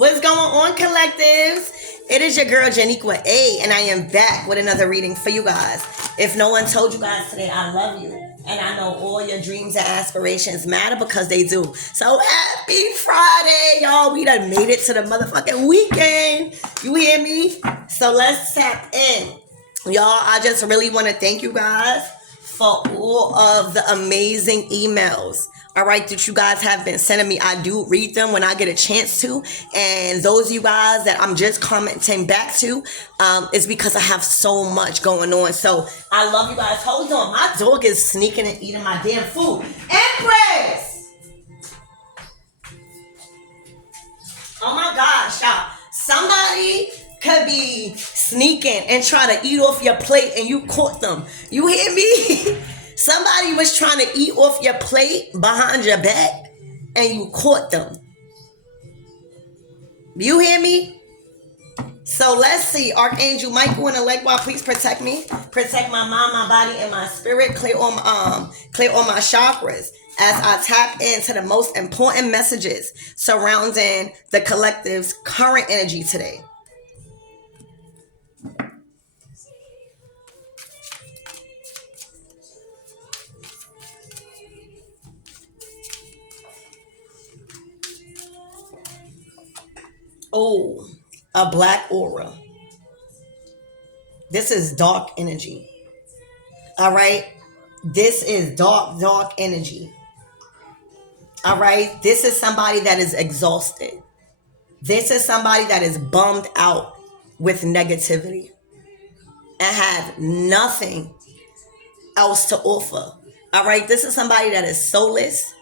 What's going on, collectives? It is your girl, Janiqua A, and I am back with another reading for you guys. If no one told you guys today, I love you. And I know all your dreams and aspirations matter because they do. So happy Friday, y'all. We done made it to the motherfucking weekend. You hear me? So let's tap in. Y'all, I just really want to thank you guys for all of the amazing emails. All right, that you guys have been sending me. I do read them when I get a chance to. And those of you guys that I'm just commenting back to is because I have so much going on. So I love you guys. Hold on. My dog is sneaking and eating my damn food. Empress! Oh my gosh, y'all. Somebody could be sneaking and try to eat off your plate and you caught them. You hear me? Somebody was trying to eat off your plate behind your back and you caught them. You hear me? So let's see. Archangel Michael and Elegua, please protect me. Protect my mind, my body, and my spirit. Clear all my chakras as I tap into the most important messages surrounding the collective's current energy today. Oh, a black aura. This is dark energy. All right. This is dark energy. All right. This is somebody that is exhausted. This is somebody that is bummed out with negativity and have nothing else to offer. All right. This is somebody that is soulless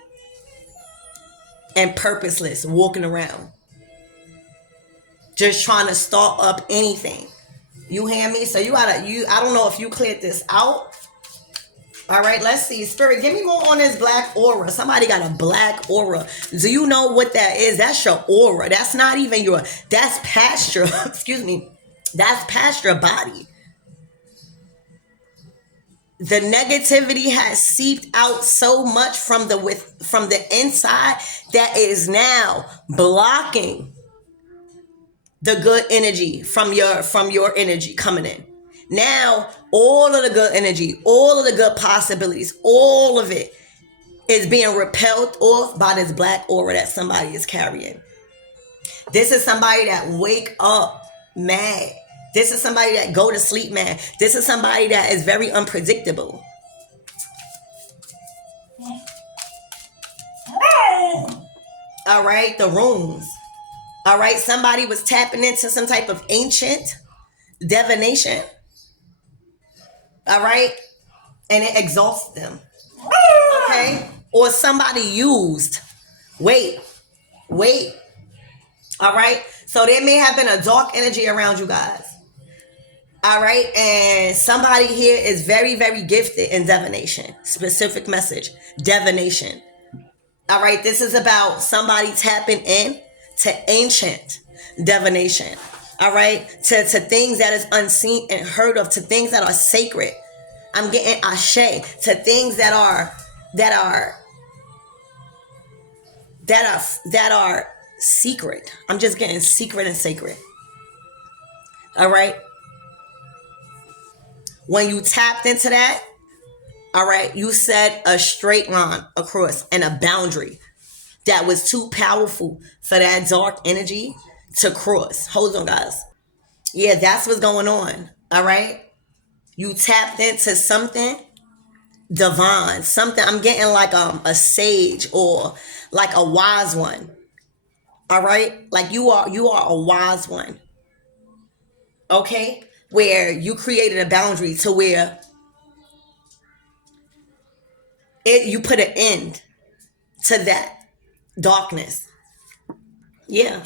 and purposeless, walking around, just trying to start up anything. You hear me? So I don't know if you cleared this out. All right, let's see. Spirit, give me more on this black aura. Somebody got a black aura. Do you know what that is? That's your aura. That's not even that's past your, excuse me. That's past your body. The negativity has seeped out so much from the inside that is now blocking the good energy from your energy coming in. Now, all of the good energy, all of the good possibilities, all of it is being repelled off by this black aura that somebody is carrying. This is somebody that wake up mad. This is somebody that go to sleep mad. This is somebody that is very unpredictable. All right, the runes. All right, somebody was tapping into some type of ancient divination. All right, and it exhausts them. Okay, or somebody used. Wait. All right, so there may have been a dark energy around you guys. All right, and somebody here is very, very gifted in divination. Specific message, divination. All right, this is about somebody tapping in to ancient divination, all right, to things that is unseen and heard of, to things that are sacred. I'm getting ashe, to things that are secret. I'm just getting secret and sacred. All right. When you tapped into that, all right, you set a straight line across and a boundary that was too powerful for that dark energy to cross. Hold on, guys. Yeah, that's what's going on. All right. You tapped into something divine, something. I'm getting like a sage or like a wise one. All right. Like you are a wise one. Okay. Where you created a boundary to where you put an end to that darkness. Yeah.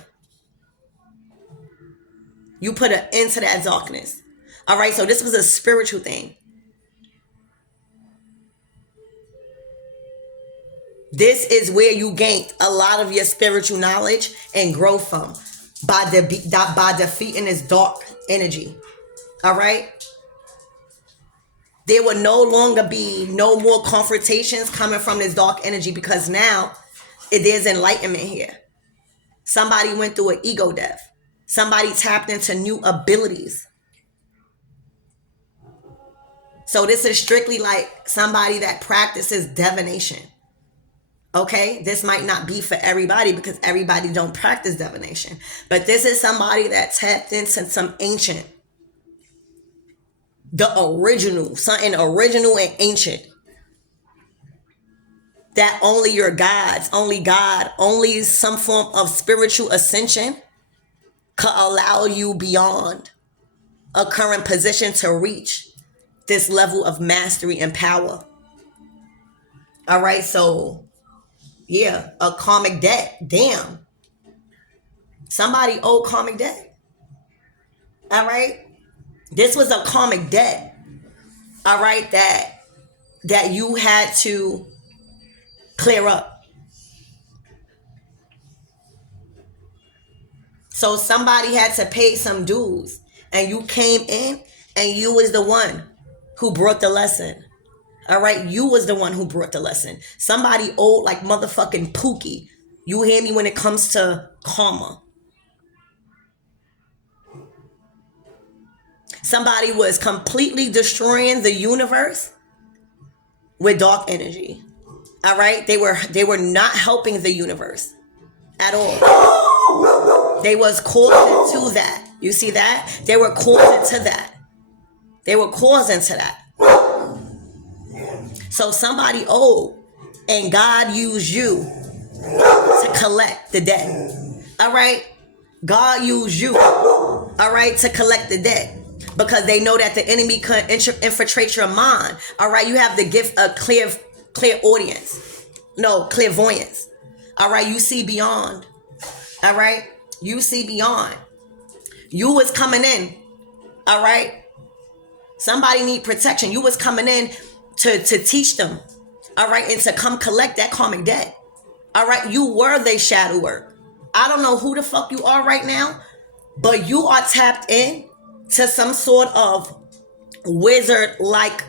You put an end to that darkness. All right. So this was a spiritual thing. This is where you gained a lot of your spiritual knowledge and growth from by defeating this dark energy. All right. There will no longer be no more confrontations coming from this dark energy because now there's enlightenment here. Somebody went through an ego death. Somebody tapped into new abilities. So this is strictly like somebody that practices divination. Okay, this might not be for everybody because everybody don't practice divination. But this is somebody that tapped into some ancient, the original, something original and ancient. That only your gods, only God, only some form of spiritual ascension could allow you beyond a current position to reach this level of mastery and power. All right, so yeah, a karmic debt. Damn. Somebody owed karmic debt. All right. This was a karmic debt. All right, that you had to clear up. So somebody had to pay some dues, and you came in and you was the one who brought the lesson. All right, you was the one who brought the lesson. Somebody owed like motherfucking Pookie. You hear me when it comes to karma. Somebody was completely destroying the universe with dark energy. All right, they were not helping the universe at all. They was causing to that. You see that? They were causing to that. They were causing to that. So somebody owed, and God used you to collect the debt. All right? God used you, all right, to collect the debt. Because they know that the enemy can infiltrate your mind. All right? You have the gift of clear audience. No, clairvoyance. All right? You see beyond. All right? You see beyond. You was coming in. All right? Somebody need protection. You was coming in to teach them, all right, and to come collect that karmic debt. All right, you were their shadow work. I don't know who the fuck you are right now, but you are tapped in to some sort of wizard, like,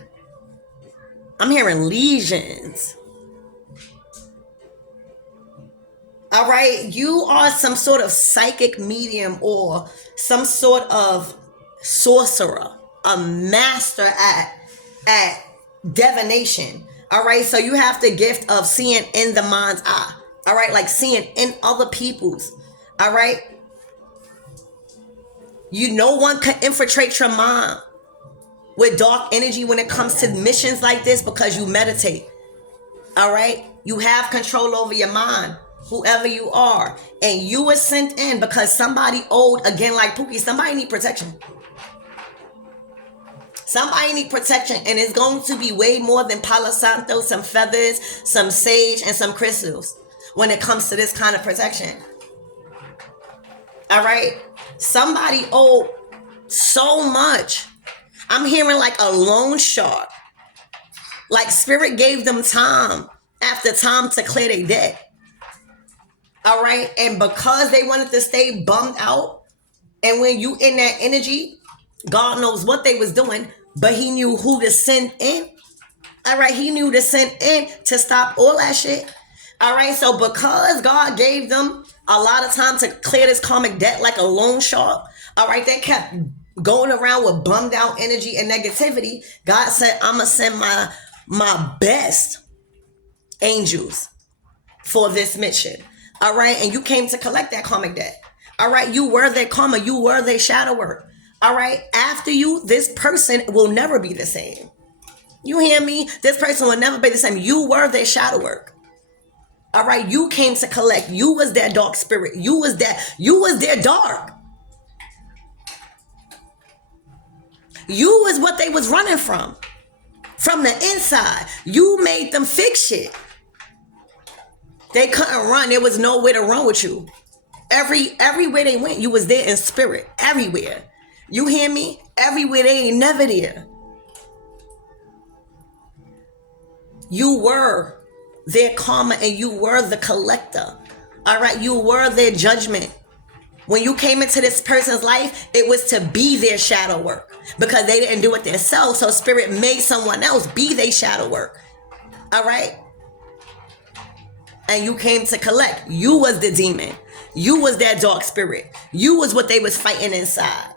I'm hearing legions. All right, you are some sort of psychic medium or some sort of sorcerer, a master at divination. All right, so you have the gift of seeing in the mind's eye. All right, like seeing in other people's. All right, no one can infiltrate your mind with dark energy when it comes to missions like this because you meditate. All right, you have control over your mind, whoever you are, and you were sent in because somebody owed, again, like Pookie, somebody need protection. Somebody need protection, and it's going to be way more than Palo Santo, some feathers, some sage, and some crystals when it comes to this kind of protection. All right? Somebody owed so much. I'm hearing like a loan shark. Like spirit gave them time after time to clear their debt. All right? And because they wanted to stay bummed out, and when you in that energy, God knows what they was doing, but he knew who to send in. All right, he knew to send in to stop all that shit. All right, so because God gave them a lot of time to clear this karmic debt like a loan shark, all right, they kept going around with bummed out energy and negativity. God said, I'm going to send my best angels for this mission. All right, and you came to collect that karmic debt. All right, you were their karma. You were their shadow work. All right, after you, this person will never be the same. You hear me? This person will never be the same. You were their shadow work. All right, you came to collect. You was their dark spirit. You was their dark. You was what they was running from the inside. You made them fix shit. They couldn't run. There was nowhere to run with you. Everywhere they went, you was there in spirit. Everywhere. You hear me? Everywhere, they ain't never there. You were their karma and you were the collector. All right, you were their judgment. When you came into this person's life, it was to be their shadow work because they didn't do it themselves. So spirit made someone else be their shadow work. All right. And you came to collect. You was the demon. You was that dark spirit. You was what they was fighting inside,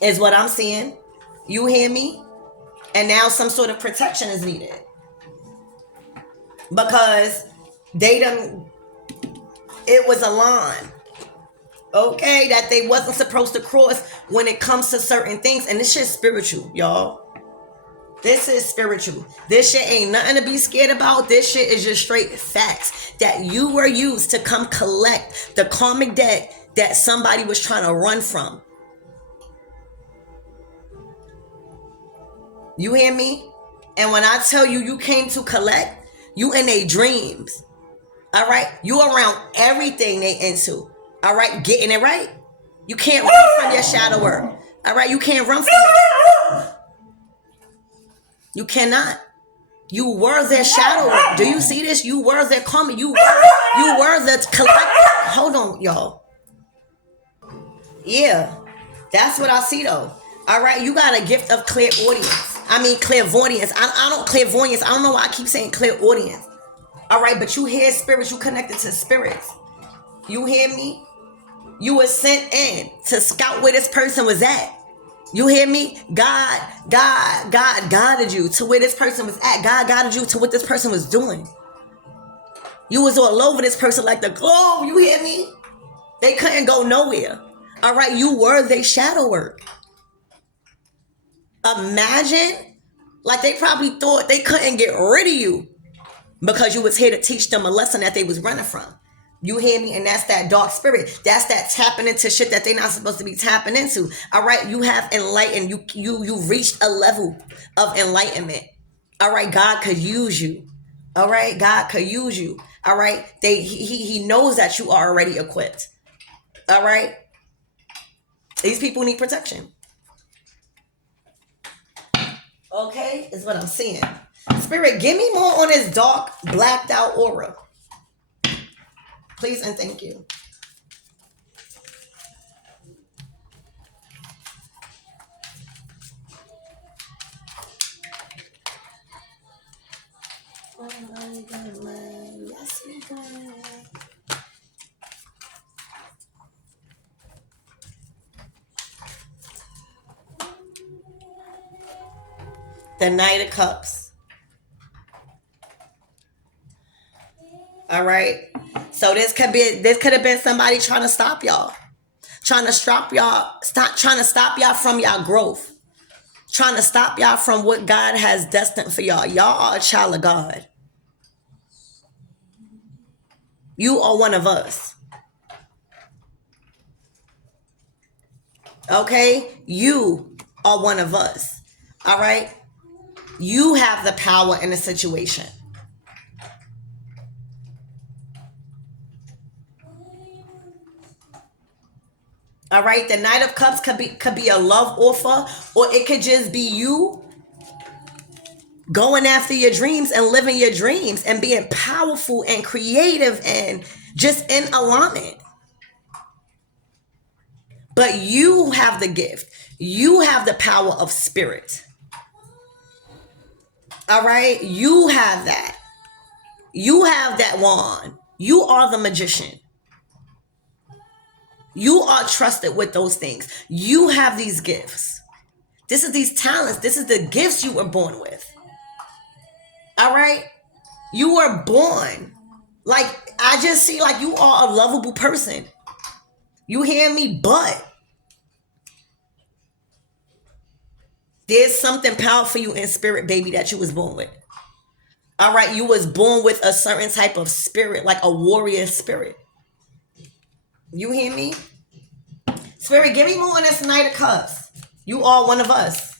is what I'm seeing. You hear me? And now some sort of protection is needed. Because it was a line, okay, that they wasn't supposed to cross when it comes to certain things. And this shit's spiritual, y'all. This is spiritual. This shit ain't nothing to be scared about. This shit is just straight facts that you were used to come collect the karmic debt that somebody was trying to run from. You hear me? And when I tell you, you came to collect, you in their dreams. All right? You around everything they into. All right? Getting it right. You can't run from your shadow work. All right? You can't run from it. You cannot. You were their shadow work. Do you see this? You were their karma. You were the collector. Hold on, y'all. Yeah. That's what I see, though. All right? You got a gift of clairaudience. I mean, clairvoyance. Clairvoyance. I don't know why I keep saying clairaudience. All right, but you hear spirits. You connected to spirits. You hear me? You were sent in to scout where this person was at. You hear me? God guided you to where this person was at. God guided you to what this person was doing. You was all over this person like the globe. You hear me? They couldn't go nowhere. All right, you were their shadow work. Imagine, like they probably thought they couldn't get rid of you because you was here to teach them a lesson that they was running from. You hear me? And that's that dark spirit. That's that tapping into shit that they're not supposed to be tapping into. All right, you have enlightened. You reached a level of enlightenment. All right, God could use you. All right, God could use you. All right, he knows that you are already equipped. All right, these people need protection. Okay, is what I'm seeing. Spirit, give me more on this dark, blacked out aura. Please and thank you. Yes, we can. The Knight of Cups. All right. So this could have been somebody trying to stop y'all. Trying to stop y'all from y'all growth. Trying to stop y'all from what God has destined for y'all. Y'all are a child of God. You are one of us. Okay? You are one of us. All right? You have the power in the situation. All right? The Knight of Cups could be a love offer, or it could just be you going after your dreams and living your dreams and being powerful and creative and just in alignment. But you have the gift. You have the power of spirit. All right? You have that. You have that wand. You are the magician. You are trusted with those things. You have these gifts. This is these talents. This is the gifts you were born with. All right? You were born. Like, I just see like you are a lovable person. You hear me? But there's something powerful you in spirit, baby, that you was born with. All right? You was born with a certain type of spirit, like a warrior spirit. You hear me? Spirit, give me more on this Knight of Cups. You are one of us.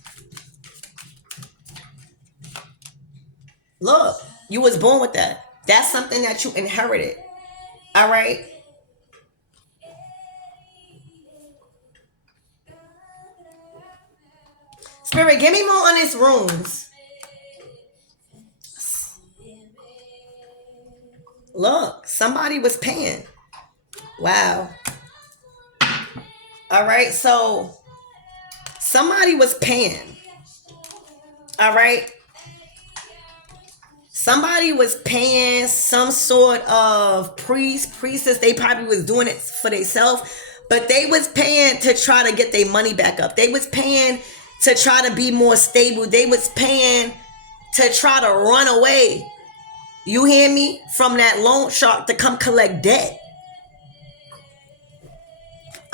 Look, you was born with that. That's something that you inherited. All right? Spirit, give me more on these runes. Look, somebody was paying. Wow. All right, so somebody was paying. All right. Somebody was paying some sort of priestess. They probably was doing it for themselves, but they was paying to try to get their money back up. They was paying to try to be more stable. They was paying to try to run away. You hear me? From that loan shark to come collect debt.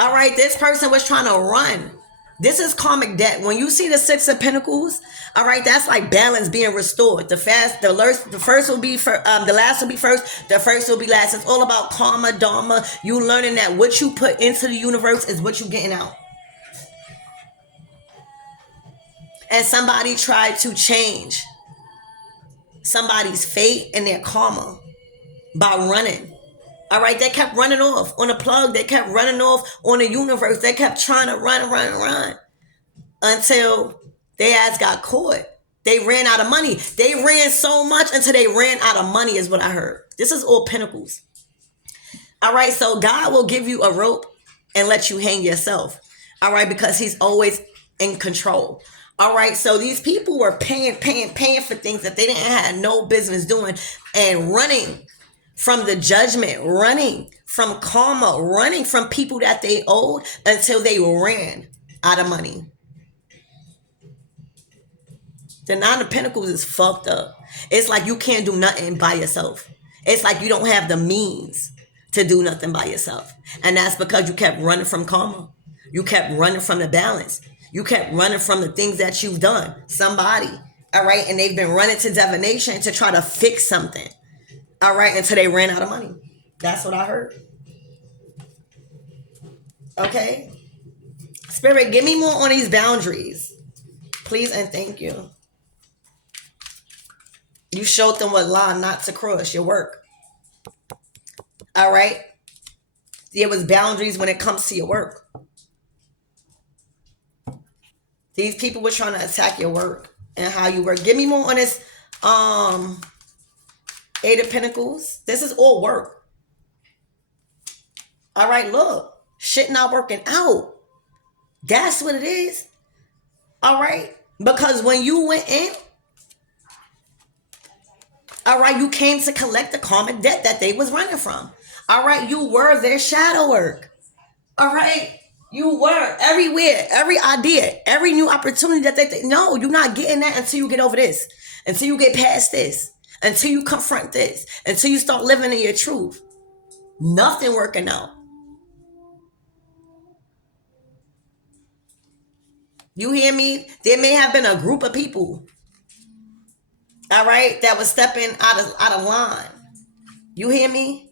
All right, this person was trying to run. This is karmic debt. When you see the Six of Pentacles, all right, that's like balance being restored. The first will be the last will be first. The first will be last. It's all about karma, dharma. You learning that what you put into the universe is what you getting out. And somebody tried to change somebody's fate and their karma by running. All right, they kept running off on a plug. They kept running off on the universe. They kept trying to run until their ass got caught. They ran out of money. They ran so much until they ran out of money is what I heard. This is all pentacles. All right, so God will give you a rope and let you hang yourself. All right, because he's always in control. All right, so these people were paying for things that they didn't have no business doing and running from the judgment, running from karma, running from people that they owed until they ran out of money. The Nine of Pentacles is fucked up. It's like you can't do nothing by yourself. It's like you don't have the means to do nothing by yourself. And that's because you kept running from karma. You kept running from the balance. You kept running from the things that you've done. Somebody, all right? And they've been running to divination to try to fix something. All right, until they ran out of money. That's what I heard. Okay. Spirit, give me more on these boundaries. Please and thank you. You showed them what line not to cross, your work. All right. There was boundaries when it comes to your work. These people were trying to attack your work and how you work. Give me more on this Eight of Pentacles. This is all work. All right, look. Shit not working out. That's what it is. All right. Because when you went in, all right, you came to collect the karmic debt that they was running from. All right, you were their shadow work. All right. You were everywhere, every idea, every new opportunity that they no, you're not getting that until you get over this, until you get past this. Until you confront this, until you start living in your truth, nothing working out. You hear me? There may have been a group of people, all right, that was stepping out of line. You hear me?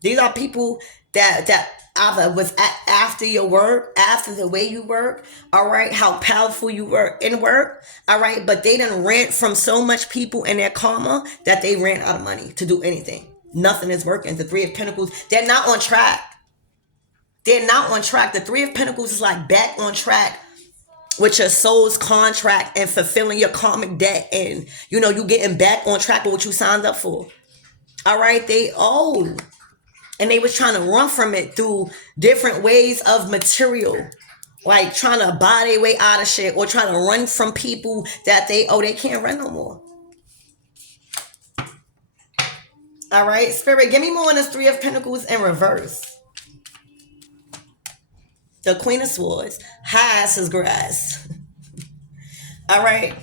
These are people that either was after your work, after the way you work, all right, how powerful you were in work, all right, but they done ran from so much people in their karma that they ran out of money to do anything. Nothing is working. The Three of Pentacles, they're not on track. They're not on track. The Three of Pentacles is like back on track with your soul's contract and fulfilling your karmic debt, and you know, you getting back on track with what you signed up for. All right, they owe. And they was trying to run from it through different ways of material. Like trying to buy their way out of shit or trying to run from people that they can't run no more. All right, Spirit, give me more on this Three of Pentacles in reverse. The Queen of Swords. Her ass is grass. All right.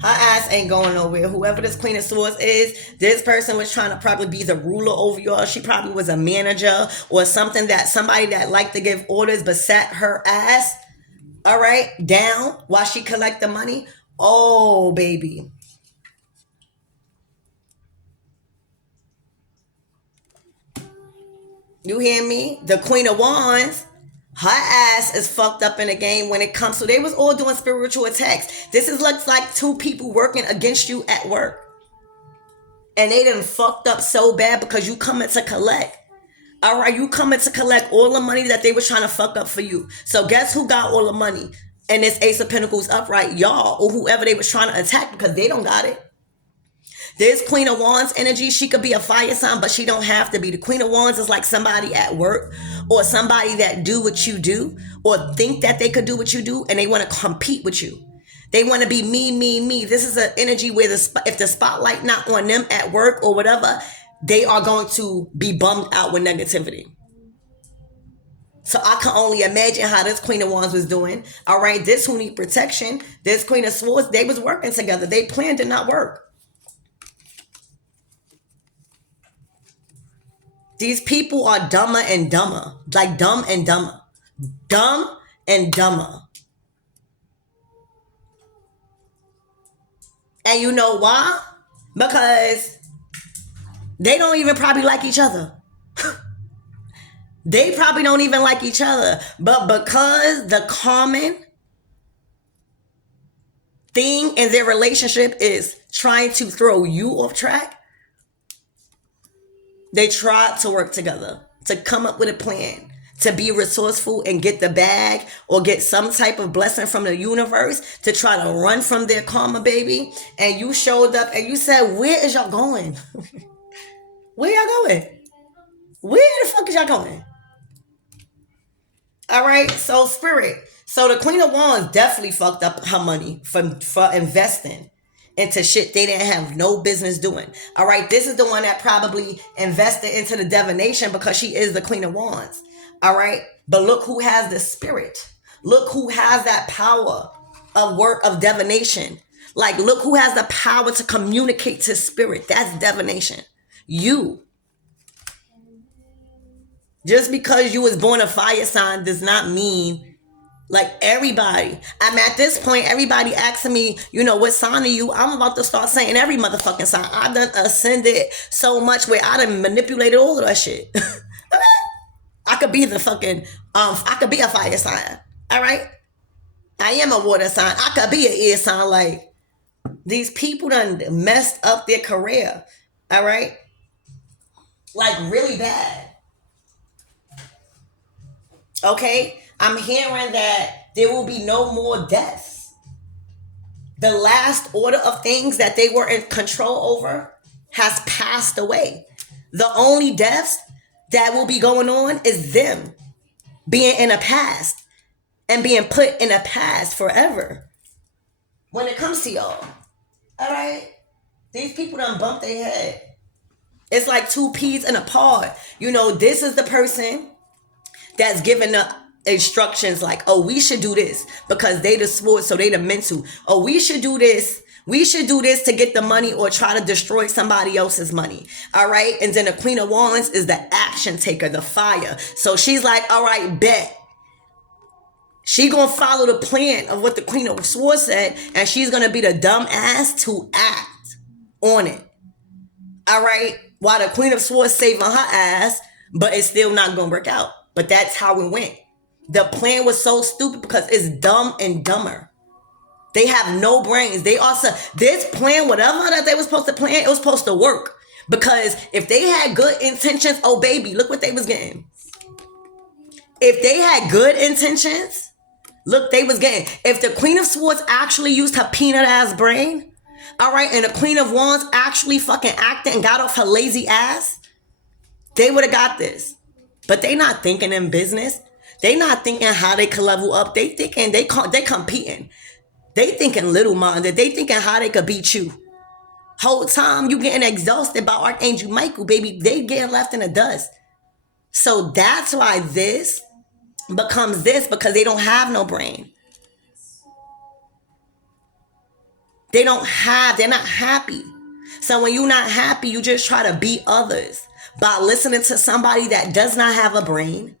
Her ass ain't going nowhere. Whoever this Queen of Swords is, this person was trying to probably be the ruler over y'all. She probably was a manager or somebody that liked to give orders but sat her ass, all right, down while she collect the money. Oh, baby. You hear me? The Queen of Wands. Her ass is fucked up in the game when it comes to, they was all doing spiritual attacks. This looks like two people working against you at work. And they done fucked up so bad because you coming to collect. All right, you coming to collect all the money that they were trying to fuck up for you. So guess who got all the money? And this Ace of Pentacles upright, y'all, or whoever they was trying to attack because they don't got it. This Queen of Wands energy, she could be a fire sign, but she don't have to be. The Queen of Wands is like somebody at work or somebody that do what you do or think that they could do what you do and they want to compete with you. They want to be me. This is an energy where if the spotlight not on them at work or whatever, they are going to be bummed out with negativity. So I can only imagine how this Queen of Wands was doing. All right, this who need protection, this Queen of Swords, they was working together. They planned to not work. These people are dumber and dumber. Like dumb and dumber. Dumb and dumber. And you know why? Because they don't even probably like each other. They probably don't even like each other. But because the common thing in their relationship is trying to throw you off track, they try to work together, to come up with a plan, to be resourceful and get the bag or get some type of blessing from the universe, to try to run from their karma, baby. And you showed up and you said, where is y'all going? Where y'all going? Where the fuck is y'all going? All right, so Spirit. So the Queen of Wands definitely fucked up her money for investing into shit they didn't have no business doing. All right, this is the one that probably invested into the divination because she is the Queen of Wands. All right, but look who has the spirit. Look who has that power of work of divination. Like, look who has the power to communicate to spirit. That's divination. You. Just because you was born a fire sign does not mean, like, everybody. I'm at this point, everybody asking me, you know, what sign are you? I'm about to start saying every motherfucking sign. I done ascended so much where I done manipulated all of that shit. I could be the fucking, I could be a fire sign. All right? I am a water sign. I could be an air sign. Like, these people done messed up their career. All right? Like, really bad. Okay, I'm hearing that there will be no more deaths. The last order of things that they were in control over has passed away. The only deaths that will be going on is them being in a past and being put in a past forever. When it comes to y'all, all right, these people done bumped their head. It's like two peas in a pod. You know, this is the person that's giving the instructions like, oh, we should do this because they the sport, so they the mental. Oh, we should do this. We should do this to get the money or try to destroy somebody else's money. All right. And then the Queen of Wands is the action taker, the fire. So she's like, all right, bet. She gonna follow the plan of what the Queen of Swords said, and she's gonna be the dumb ass to act on it. All right. While the Queen of Swords saving her ass, but it's still not gonna work out. But that's how it went. The plan was so stupid because it's dumb and dumber. They have no brains. They also, this plan, whatever that they were supposed to plan, it was supposed to work. Because if they had good intentions, oh baby, look what they was getting. If they had good intentions, look, they was getting. If the Queen of Swords actually used her peanut ass brain, all right, and the Queen of Wands actually fucking acted and got off her lazy ass, they would have got this. But they not thinking in business. They not thinking how they can level up. They thinking they competing. They thinking little minded. They thinking how they could beat you. Whole time you getting exhausted by Archangel Michael, baby. They getting left in the dust. So that's why this becomes this, because they don't have no brain. They're not happy. So when you're not happy, you just try to beat others by listening to somebody that does not have a brain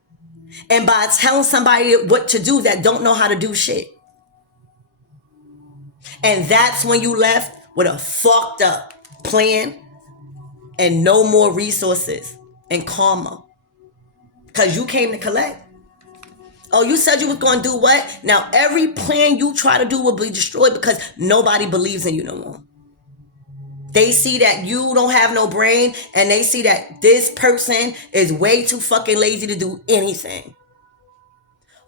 and by telling somebody what to do that don't know how to do shit. And that's when you left with a fucked up plan and no more resources and karma. Because you came to collect. Oh, you said you was going to do what? Now every plan you try to do will be destroyed because nobody believes in you no more. They see that you don't have no brain, and they see that this person is way too fucking lazy to do anything.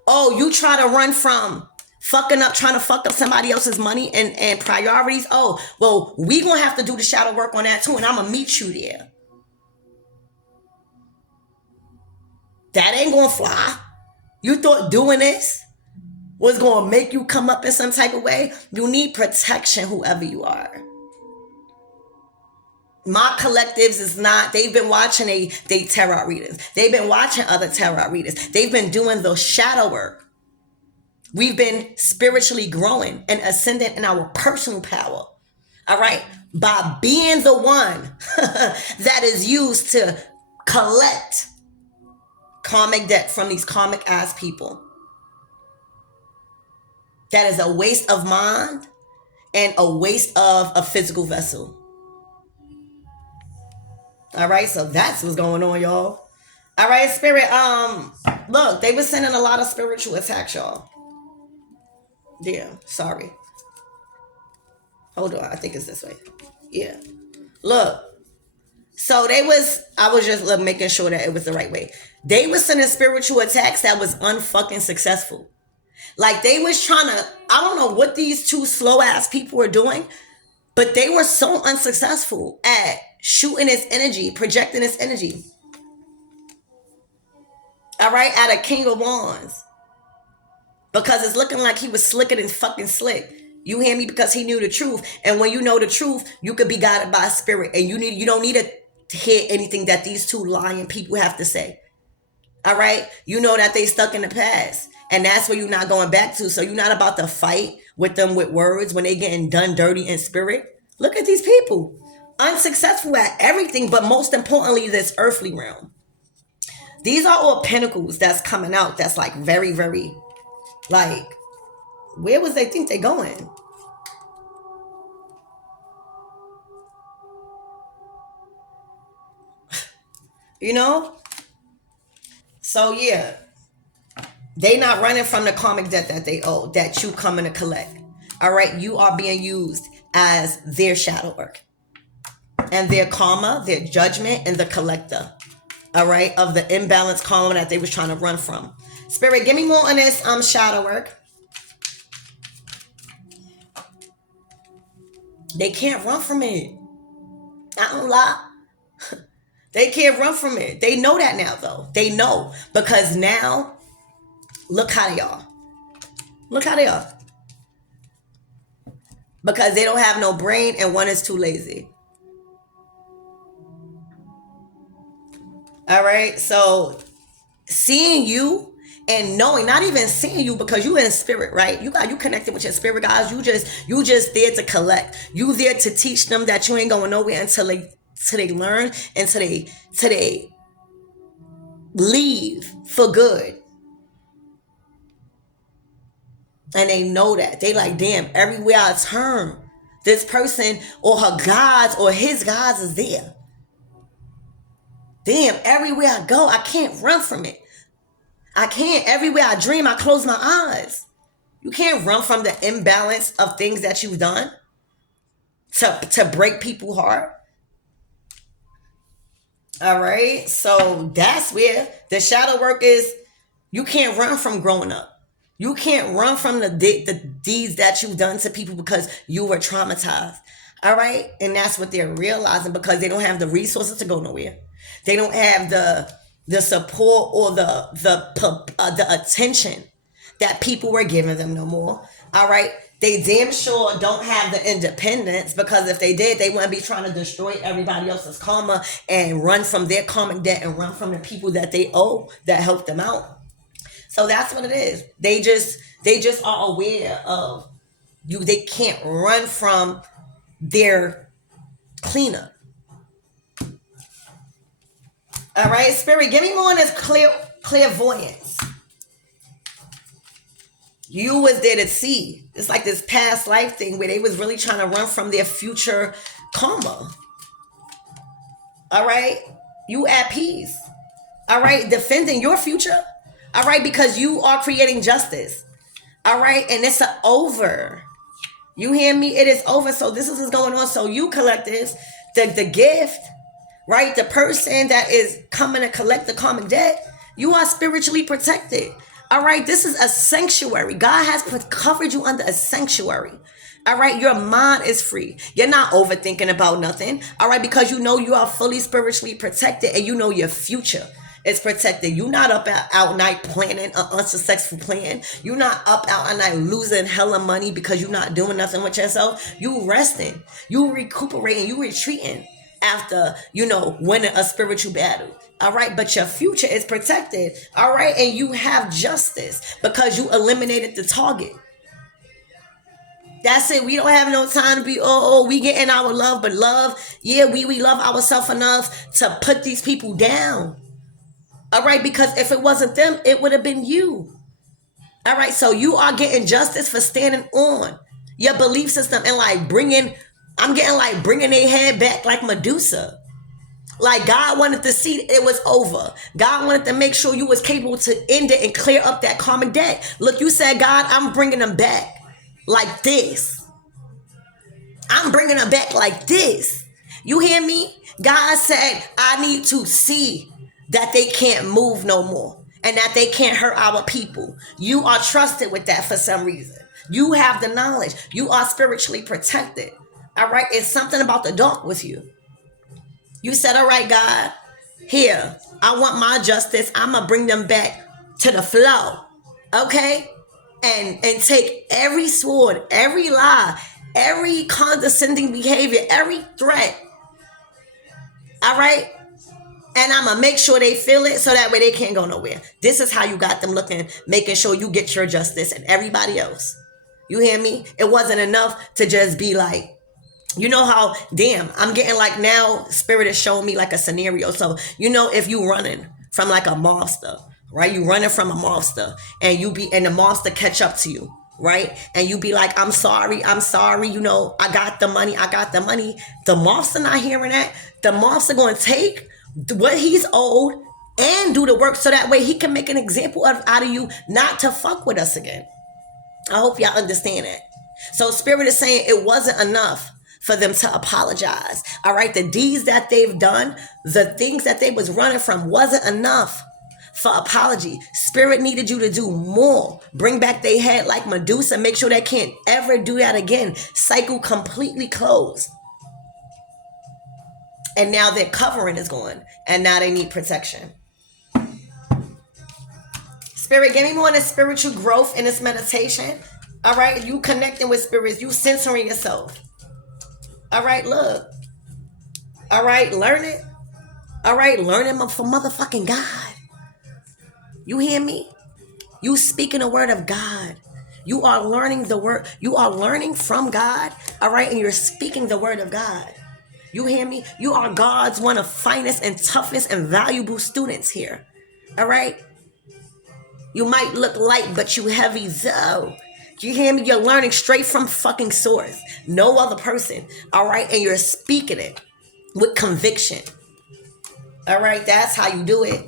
Oh, you try to run from fucking up, trying to fuck up somebody else's money and priorities. Oh, well, we gonna have to do the shadow work on that too, and I'm gonna meet you there. That ain't gonna fly. You thought doing this what's going to make you come up in some type of way. You need protection, whoever you are. My collectives is not, they've been watching they tarot readers. They've been watching other tarot readers. They've been doing the shadow work. We've been spiritually growing and ascending in our personal power. All right? By being the one that is used to collect karmic debt from these karmic ass people. That is a waste of mind and a waste of a physical vessel. All right, so that's what's going on, y'all. All right, spirit. Look, they were sending a lot of spiritual attacks, y'all. Yeah, sorry. Hold on, I think it's this way. Yeah. Look. So I was just making sure that it was the right way. They were sending spiritual attacks that was unfucking successful. Like they was trying to, I don't know what these two slow ass people were doing, but they were so unsuccessful at shooting its energy, projecting its energy. All right, at a King of Wands. Because it's looking like he was slicker than fucking slick. You hear me? Because he knew the truth. And when you know the truth, you could be guided by a spirit. And you don't need to hear anything that these two lying people have to say. All right? You know that they stuck in the past. And that's where you're not going back to. So you're not about to fight with them with words when they getting done dirty in spirit. Look at these people. Unsuccessful at everything, but most importantly, this earthly realm. These are all pentacles that's coming out that's like very, very, like, where was they think they going? You know? So yeah. They not running from the karmic debt that they owe, that you coming to collect. All right? You are being used as their shadow work. And their karma, their judgment, and the collector. All right? Of the imbalanced karma that they was trying to run from. Spirit, give me more on this shadow work. They can't run from it. I don't lie. They can't run from it. They know that now, though. They know. Because now, look how they are. Look how they are. Because they don't have no brain and one is too lazy. All right? So, seeing you and knowing, not even seeing you because you in spirit, right? You connected with your spirit guys. You just there to collect. You there to teach them that you ain't going nowhere until they learn, until they leave for good. And they know that. They like, damn, everywhere I turn, this person or her gods or his gods is there. Damn, everywhere I go, I can't run from it. I can't. Everywhere I dream, I close my eyes. You can't run from the imbalance of things that you've done to break people's heart. All right. So that's where the shadow work is. You can't run from growing up. You can't run from the deeds that you've done to people because you were traumatized. All right. And that's what they're realizing because they don't have the resources to go nowhere. They don't have the support or the attention that people were giving them no more. All right. They damn sure don't have the independence because if they did, they wouldn't be trying to destroy everybody else's karma and run from their karmic debt and run from the people that they owe that helped them out. So that's what it is. They just are aware of you. They can't run from their cleanup. All right, Spirit, give me more on this clairvoyance. You was there to see. It's like this past life thing where they was really trying to run from their future karma. All right, you at peace. All right, defending your future. All right, because you are creating justice. All right, and it's over. You hear me? It is over. So this is what's going on. So you collectives, the gift, right? The person that is coming to collect the karmic debt, you are spiritually protected. All right, this is a sanctuary. God has covered you under a sanctuary. All right, your mind is free. You're not overthinking about nothing. All right, because you know you are fully spiritually protected and you know your future. is protected. You not up out night planning an unsuccessful plan. You not up out at night losing hella money because you not doing nothing with yourself. You resting. You recuperating. You retreating after, winning a spiritual battle. All right. But your future is protected. All right. And you have justice because you eliminated the target. That's it. We don't have no time to be, we getting our love, but love, yeah, we love ourselves enough to put these people down. All right, because if it wasn't them, it would have been you. All right, so you are getting justice for standing on your belief system and bringing their head back like Medusa. Like God wanted to see it was over. God wanted to make sure you was capable to end it and clear up that karmic debt. Look, you said, God, I'm bringing them back like this. I'm bringing them back like this. You hear me? God said, I need to see that they can't move no more and that they can't hurt our people. You are trusted with that for some reason. You have the knowledge. You are spiritually protected. All right? It's something about the dark with you. You said, all right, God, here, I want my justice. I'm going to bring them back to the flow. Okay? And take every sword, every lie, every condescending behavior, every threat. All right? And I'm going to make sure they feel it so that way they can't go nowhere. This is how you got them looking, making sure you get your justice and everybody else. You hear me? It wasn't enough to just be like, you know how, damn, I'm getting like now, Spirit is showing me like a scenario. So, if you running from like a monster, right? You running from a monster and the monster catch up to you, right? And you be like, I'm sorry. I got the money. The monster not hearing that. The monster going to take what he's owed and do the work so that way he can make an example out of you not to fuck with us again. I hope y'all understand that. So Spirit is saying it wasn't enough for them to apologize. All right. The deeds that they've done, the things that they was running from wasn't enough for apology. Spirit needed you to do more. Bring back their head like Medusa. Make sure they can't ever do that again. Cycle completely closed. And now their covering is gone. And now they need protection. Spirit, give me more of the spiritual growth in this meditation. All right. You connecting with spirits. You censoring yourself. All right. Look. All right. Learn it. All right. Learn it from motherfucking God. You hear me? You speaking the word of God. You are learning the word. You are learning from God. All right. And you're speaking the word of God. You hear me? You are God's one of finest and toughest and valuable students here. All right. You might look light, but you heavy though. You hear me? You're learning straight from fucking source. No other person. All right. And you're speaking it with conviction. All right. That's how you do it.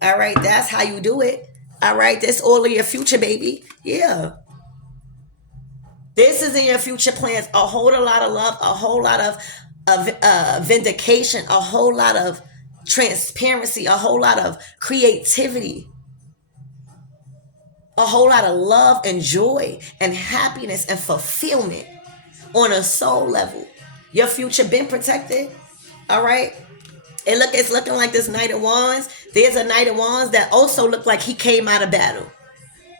All right, that's how you do it. All right, that's all of your future, baby. Yeah. This is in your future plans. A whole lot of love, a whole lot of vindication, a whole lot of transparency, a whole lot of creativity, a whole lot of love and joy and happiness and fulfillment on a soul level. Your future been protected. All right. It's looking like this Knight of Wands. There's a Knight of Wands that also look like he came out of battle.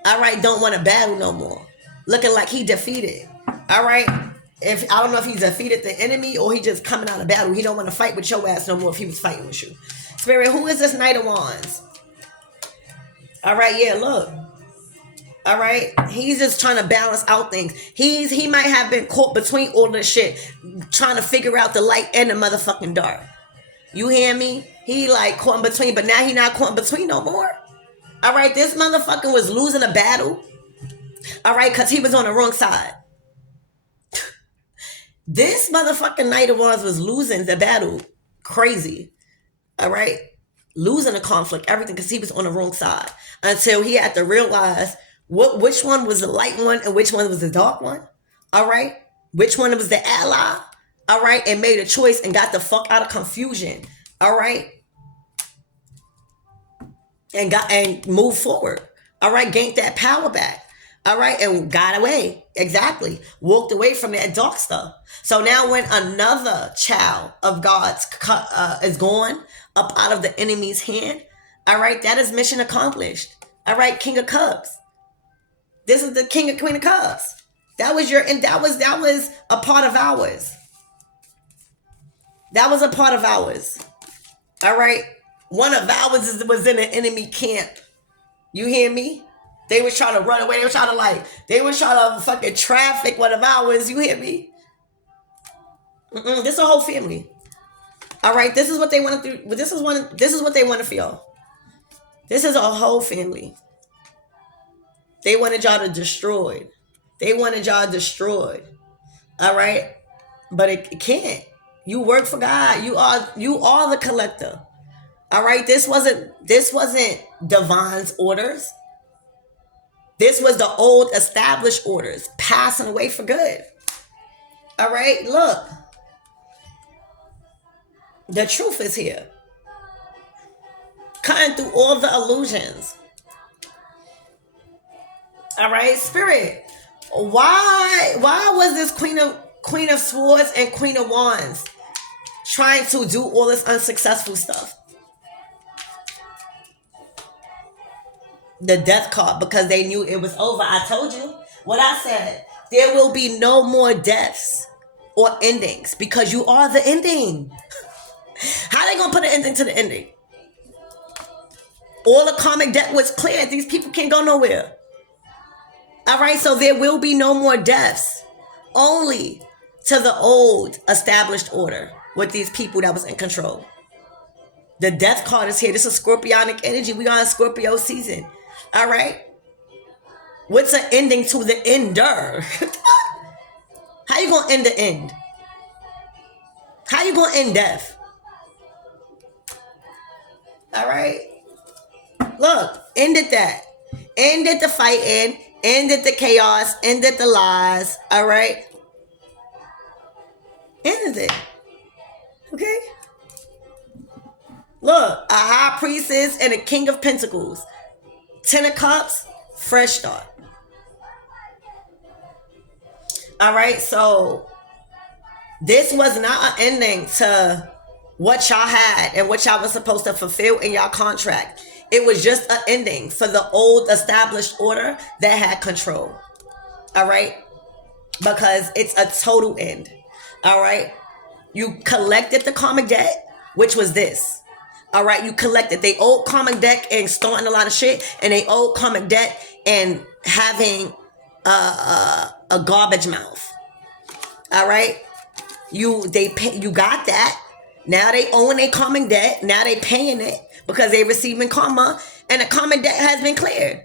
All right, don't want to battle no more. Looking like he defeated. All right, I don't know if he's defeated the enemy or he just coming out of battle. He don't want to fight with your ass no more if he was fighting with you. Spirit, who is this Knight of Wands? All right, yeah, look. All right, he's just trying to balance out things. He might have been caught between all this shit, trying to figure out the light and the motherfucking dark. You hear me? He like caught in between, but now he not caught in between no more. All right, this motherfucker was losing a battle. All right, because he was on the wrong side. This motherfucking Knight of Wands was losing the battle. Crazy. All right? Losing the conflict, everything, because he was on the wrong side. Until he had to realize which one was the light one and which one was the dark one. All right? Which one was the ally. All right, and made a choice and got the fuck out of confusion. All right, and moved forward. All right, gained that power back. All right, and got away. Exactly, walked away from that dark stuff. So now, when another child of God's is gone up out of the enemy's hand, All right, that is mission accomplished. All right, King of Cups. This is the King and Queen of Cups. That was a part of ours. That was a part of ours. All right. One of ours was in an enemy camp. You hear me? They was trying to run away. They were trying to fucking traffic one of ours. You hear me? This is a whole family. All right. This is what they want to do. This is what they want to feel. This is a whole family. They wanted y'all destroyed. All right. But it can't. You work for God. You are the collector. All right. This wasn't divine's orders. This was the old established orders passing away for good. All right. Look. The truth is here. Cutting through all the illusions. All right, Spirit. Why was this Queen of Swords and Queen of Wands trying to do all this unsuccessful stuff? The Death card, because they knew it was over. I told you what I said. There will be no more deaths or endings because you are the ending. How they gonna put an ending to the ending? All the karmic debt was cleared. These people can't go nowhere. All right, so there will be no more deaths. Only to the old established order with these people that was in control. The Death card is here. This is Scorpionic energy. We are in Scorpio season. All right. What's an ending to the ender? How you gonna end the end? How you gonna end death? All right. Look, ended that. Ended the fighting. Ended the chaos. Ended the lies. All right. Ended it. Okay. Look, a high priestess and a king of pentacles. 10 of cups. Fresh start. All right. So this was not an ending to what y'all had and what y'all was supposed to fulfill in y'all contract. It was just an ending for the old established order that had control. All right? Because it's a total end. All right? You collected the karmic debt, which was this. All right? You collected. They owed karmic debt and starting a lot of shit, and they owed karmic debt and having a garbage mouth. All right? You got that. Now they own a karmic debt. Now they paying it because they receiving karma, and the karmic debt has been cleared.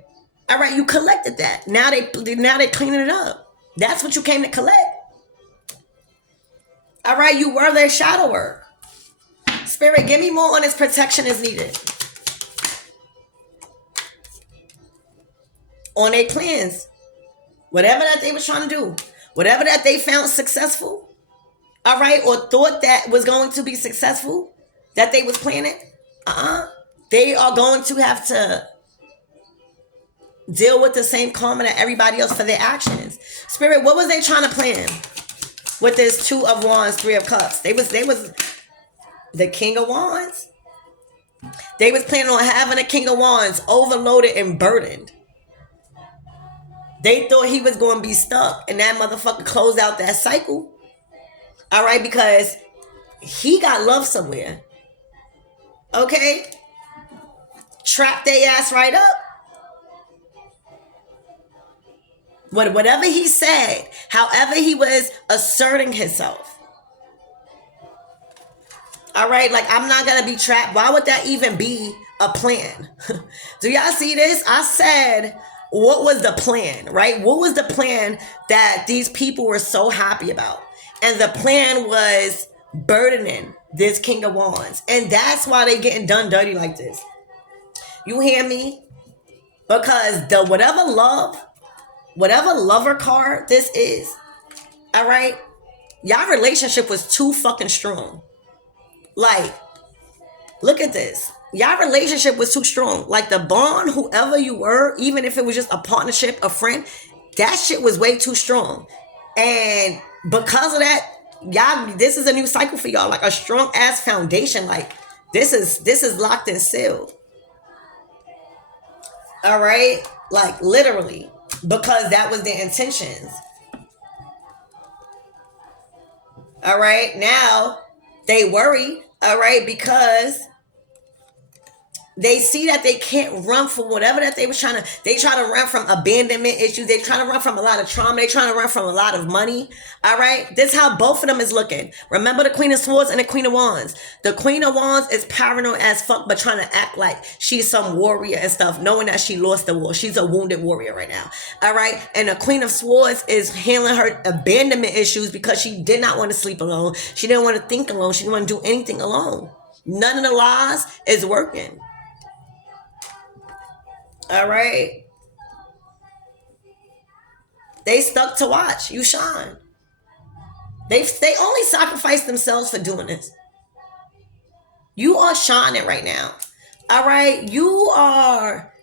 All right, you collected that. Now they cleaning it up. That's what you came to collect. All right, you were their shadow work. Spirit, give me more on this. Protection is needed. On their plans, whatever that they were trying to do, whatever that they found successful. All right, or thought that was going to be successful, that they was planning. They are going to have to deal with the same karma that everybody else for their actions. Spirit, what was they trying to plan with this 2 of Wands, 3 of Cups? They was the King of Wands. They was planning on having a King of Wands overloaded and burdened. They thought he was going to be stuck, and that motherfucker closed out that cycle. All right, because he got love somewhere. Okay? Trap their ass right up. Whatever he said, however he was asserting himself. All right, like I'm not going to be trapped. Why would that even be a plan? Do y'all see this? I said, what was the plan, right? What was the plan that these people were so happy about? And the plan was burdening this King of Wands. And that's why they getting done dirty like this. You hear me? Because the whatever lover card this is, all right, y'all relationship was too fucking strong. Like, look at this. Y'all relationship was too strong. Like the bond, whoever you were, even if it was just a partnership, a friend, that shit was way too strong. And because of that, y'all, this is a new cycle for y'all, like a strong ass foundation. Like this is locked and sealed. All right? Like literally, because that was their intentions. All right? Now they worry, all right, because they see that they can't run from whatever that they try to run from abandonment issues. They try to run from a lot of trauma. They trying to run from a lot of money. All right. This is how both of them is looking. Remember the Queen of Swords and the Queen of Wands. The Queen of Wands is paranoid as fuck, but trying to act like she's some warrior and stuff, knowing that she lost the war. She's a wounded warrior right now. All right. And the Queen of Swords is handling her abandonment issues because she did not want to sleep alone. She didn't want to think alone. She didn't want to do anything alone. None of the lies is working. All right. They stuck to watch you shine. They only sacrifice themselves for doing this. You are shining right now. All right. You are,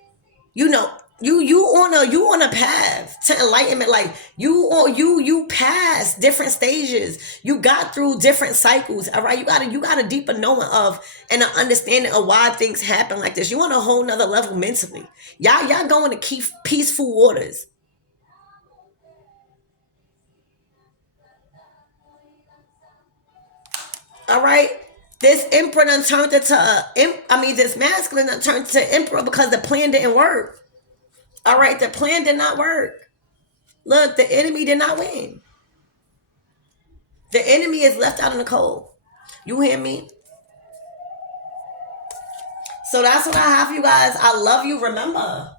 you on a path to enlightenment. Like you passed different stages. You got through different cycles. All right. You got a deeper knowing of and an understanding of why things happen like this. You on a whole nother level mentally. Y'all going to keep peaceful waters. All right. This emperor done turned into this masculine done turned to emperor because the plan didn't work. All right, the plan did not work. Look, the enemy did not win. The enemy is left out in the cold. You hear me? So that's what I have for you guys. I love you. Remember,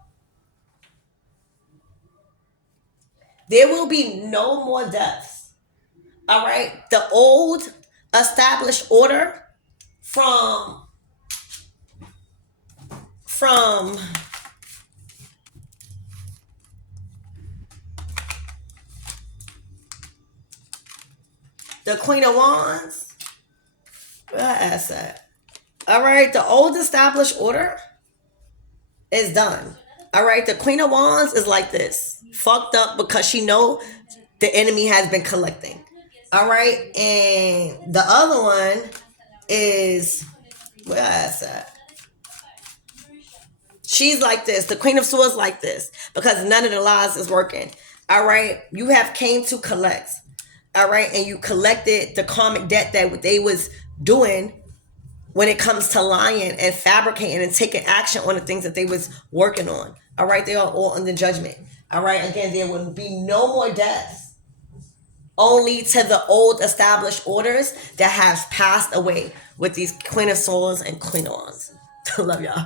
there will be no more deaths. All right? The old established order from the Queen of Wands. Where I ask that? All right, the old established order is done. All right, the Queen of Wands is like this, fucked up because she know the enemy has been collecting. All right, and the other one is where I ask that? She's like this. The Queen of Swords like this because none of the lies is working. All right, you have came to collect. All right, and you collected the karmic debt that they was doing when it comes to lying and fabricating and taking action on the things that they was working on. All right, they are all under judgment. All right, again, there will be no more deaths. Only to the old established orders that have passed away with these Queen of Swords and Queen of Wands. Love y'all.